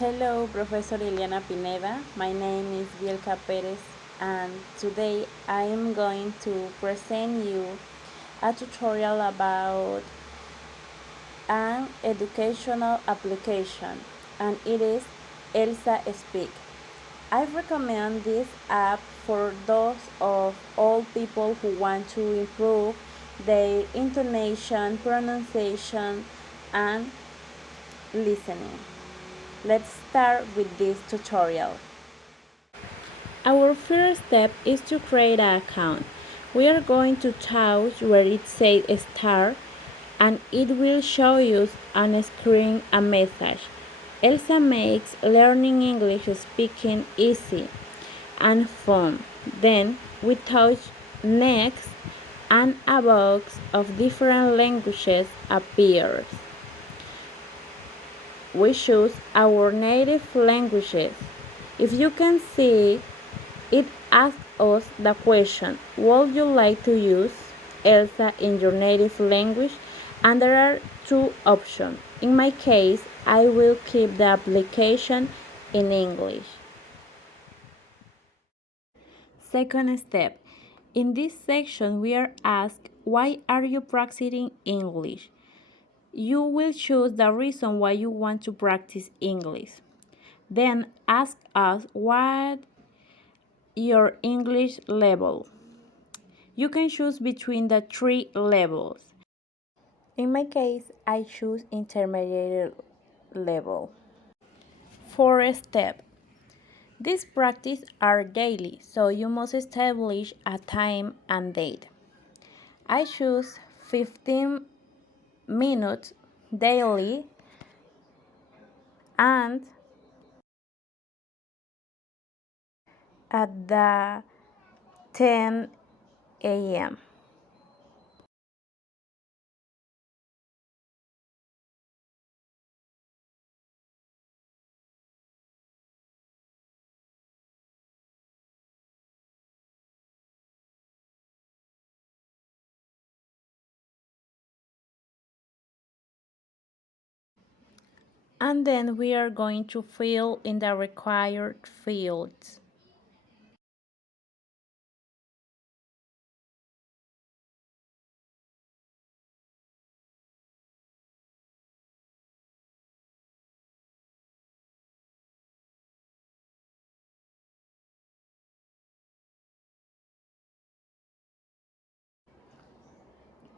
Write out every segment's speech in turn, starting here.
Hello, Professor Liliana Pineda. My name is Bielka Perez, and today I am going to present you a tutorial about an educational application, and it is Elsa Speak. I recommend this app for those of all people who want to improve their intonation, pronunciation, and listening. Let's start with this tutorial. Our first step is to create an account. We are going to touch where it says start and it will show you on screen a message. Elsa makes learning English speaking easy and fun. Then we touch next and a box of different languages appears. We choose our native languages. If you can see, it asks us the question, would you like to use Elsa in your native language? And there are two options. In my case, I will keep the application in English. Second step. In this section, we are asked, why are you practicing English? You will choose the reason why you want to practice English. Then ask us what your English level. You can choose between the three levels. In my case, I choose intermediate level. Fourth step. These practices are daily, so you must establish a time and date. I choose 15 minutes daily and at the 10 a.m. And then we are going to fill in the required fields.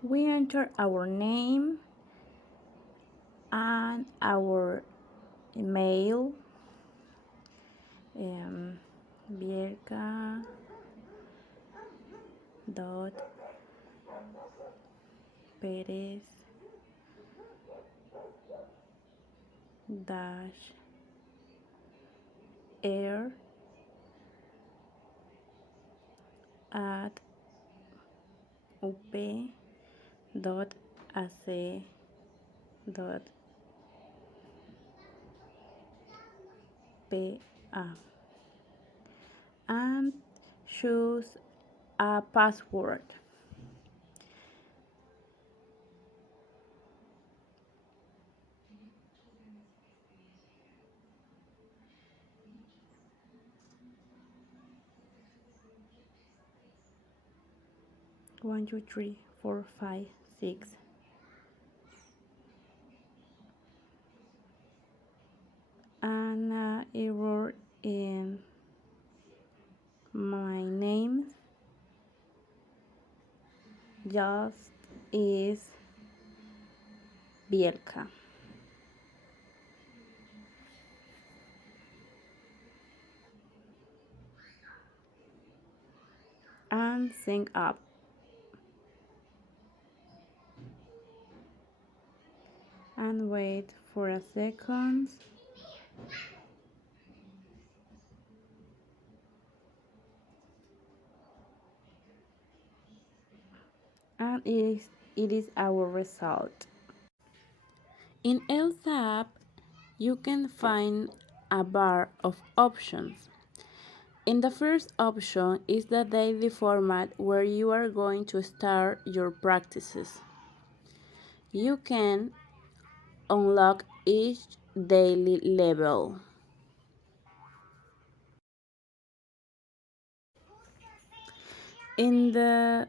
We enter our name and our email, Bielka dot Perez dash air at up dot ac dot pa and choose a password. One, two, three, four, five, six. And error in my name just is Bielka. And sync up. And wait for a second. And it is our result. In Elsa app, you can find a bar of options. In the first option is the daily format where you are going to start your practices. You can unlock each daily level. In the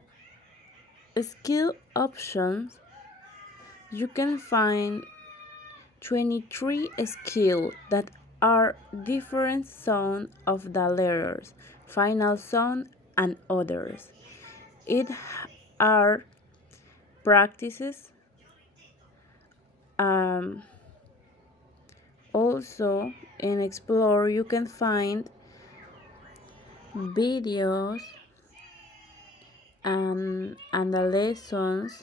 skill options, you can find 23 skills that are different sound of the letters, final sound, and others. It are practices. Also, in Explore, you can find videos and the lessons.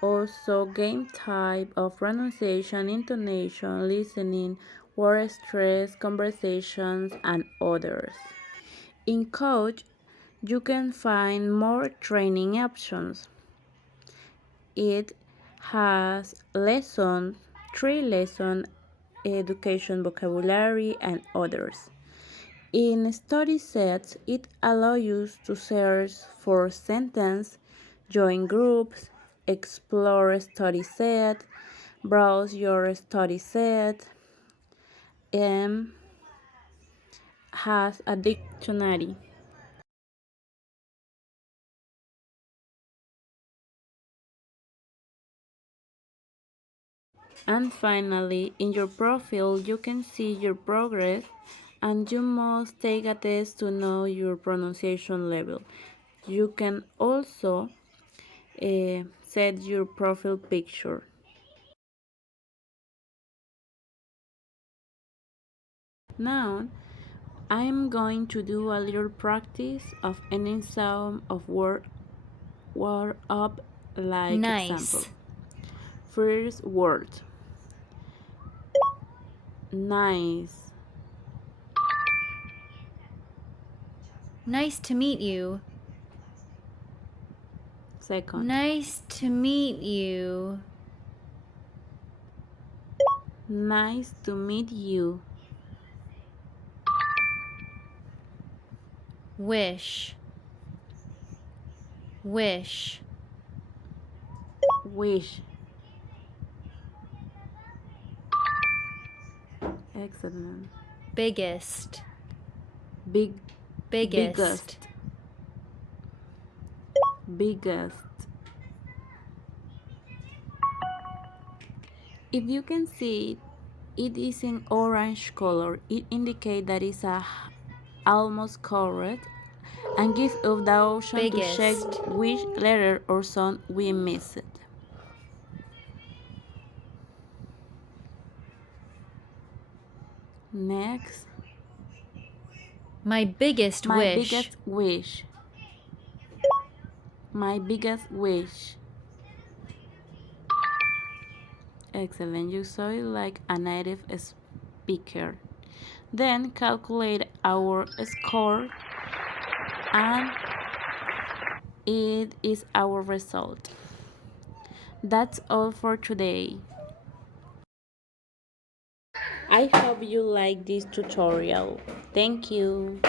Also, game type of pronunciation, intonation, listening, word stress, conversations, and others. In Coach, you can find more training options. It has lessons, 3 lessons, education, vocabulary, and others. In study sets, it allows you to search for sentences, join groups, explore study set, browse your study set, and has a dictionary. And finally, in your profile, you can see your progress, and you must take a test to know your pronunciation level. You can also set your profile picture. Now, I'm going to do a little practice of ending sound of word up like Nice. example. First word. Nice. Nice to meet you. Second. Nice to meet you. Nice to meet you. Wish. Wish. Wish. Excellent. Biggest. Big. Biggest. Biggest. If you can see it is in orange color. It indicates that it's almost correct and give us the option to check Biggest. which letter or sound we missed. Next. My biggest My wish. biggest wish. My biggest wish. Excellent. You saw it like a native speaker. Then calculate our score, and it is our result. That's all for today. I hope you like this tutorial. Thank you.